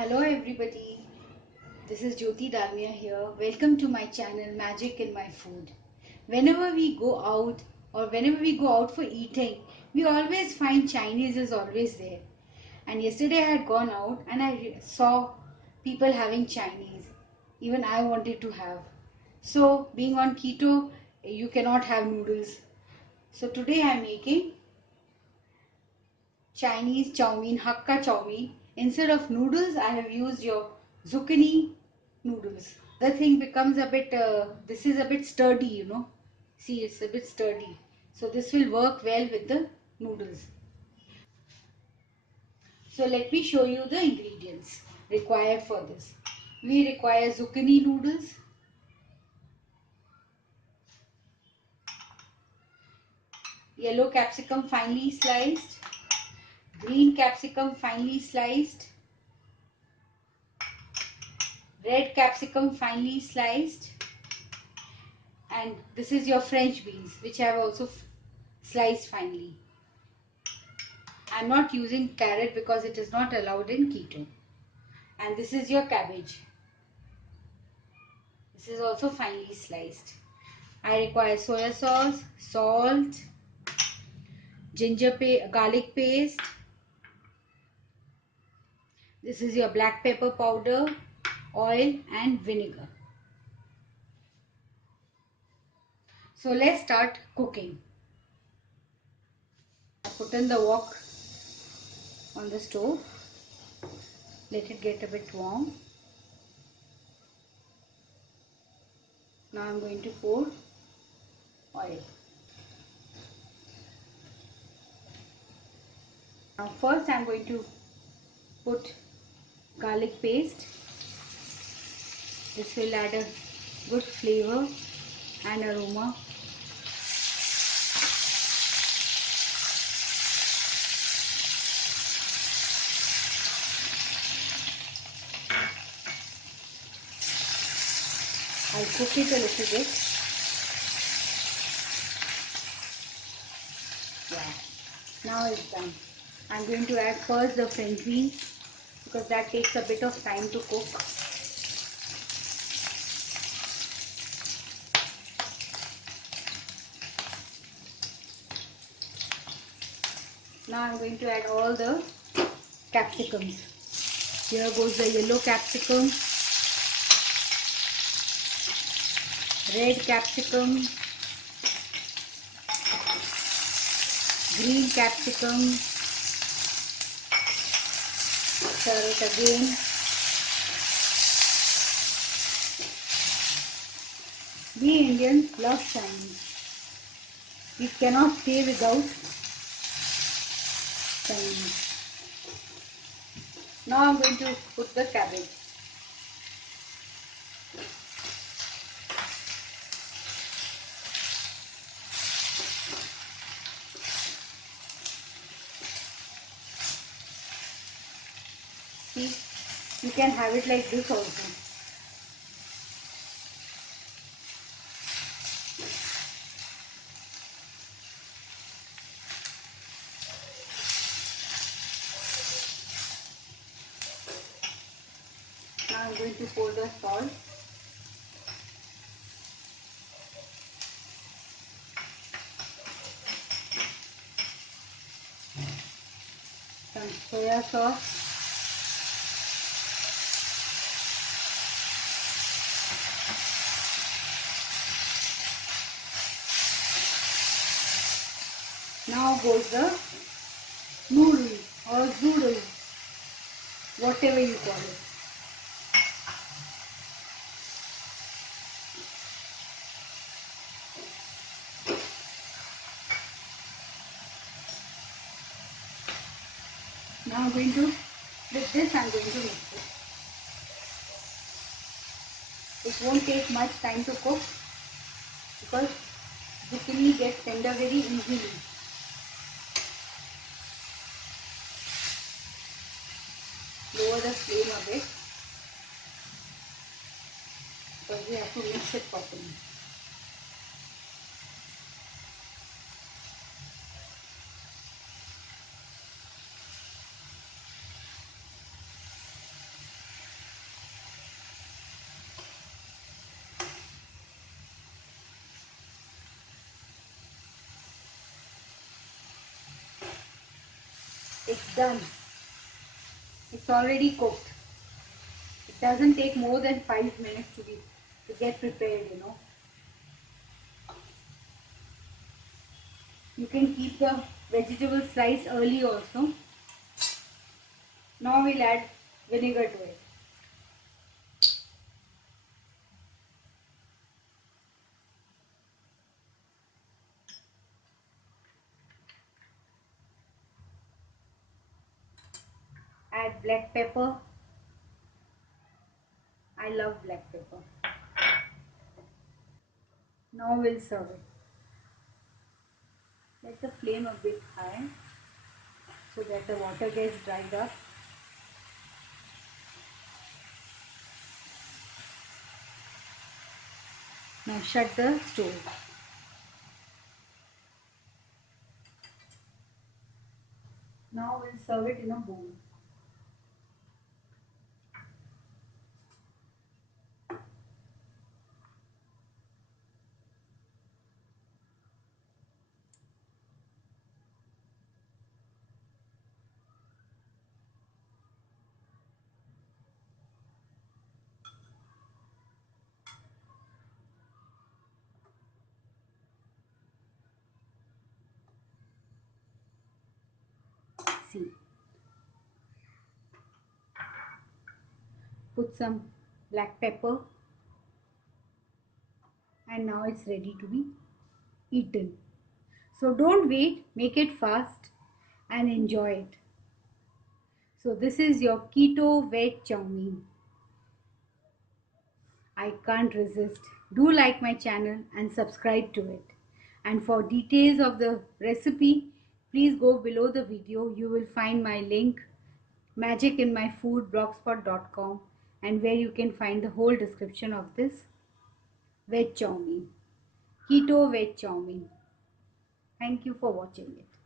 Hello everybody, this is Jyoti Dalmia here. Welcome to my channel Magic in My Food. Whenever we go out for eating, we always find Chinese is always there. And yesterday I had gone out and I saw people having Chinese. Even I wanted to have. So being on keto, you cannot have noodles. So today I am making Chinese chow mein, Hakka chow mein. Instead of noodles, I have used your zucchini noodles. The thing becomes a bit, this is a bit sturdy, See, it's a bit sturdy. So this will work well with the noodles. So let me show you the ingredients required for this. We require zucchini noodles, yellow capsicum finely sliced, green capsicum finely sliced, red capsicum finely sliced, and this is your French beans which I have also sliced finely. I am not using carrot because it is not allowed in keto. And this is your cabbage. This is also finely sliced. I require soya sauce, salt, garlic paste. This is your black pepper powder, oil and vinegar. So let's start cooking. I put in the wok on the stove. Let it get a bit warm. Now I'm going to pour oil. Now first I'm going to put garlic paste. This will add a good flavor and aroma. I'll cook it a little bit. Yeah, now it's done. I'm going to add first the French beans because that takes a bit of time to cook. Now I'm going to add all the capsicums. Here goes the yellow capsicum, red capsicum, green capsicum. Stir it again. We Indians love Chinese. We cannot stay without Chinese. Now I'm going to put the cabbage. See, you can have it like this also. Now I'm going to pour the salt. Some soya sauce. Now goes the noodles or zoodles, whatever you call it. Now I'm going to, with this I'm going to mix it. It won't take much time to cook because zucchini gets tender very easily. Lower the flame a bit because we have to mix it properly. It's done. It's already cooked. It doesn't take more than 5 minutes to get prepared, you know. You can keep the vegetables sliced early also. Now we'll add vinegar to it. Add black pepper. I love black pepper. Now we'll serve it. Let the flame a bit high so that the water gets dried up. Now shut the stove. Now we'll serve it in a bowl. See. Put some black pepper, and now it's ready to be eaten. So don't wait, make it fast and enjoy it. So this is your keto veg chow mein. I can't resist. Do like my channel and subscribe to it. And for details of the recipe, please go below the video. You will find my link, magicinmyfoodblogspot.com, and where you can find the whole description of this veg chow mein, keto veg chow mein. Thank you for watching it.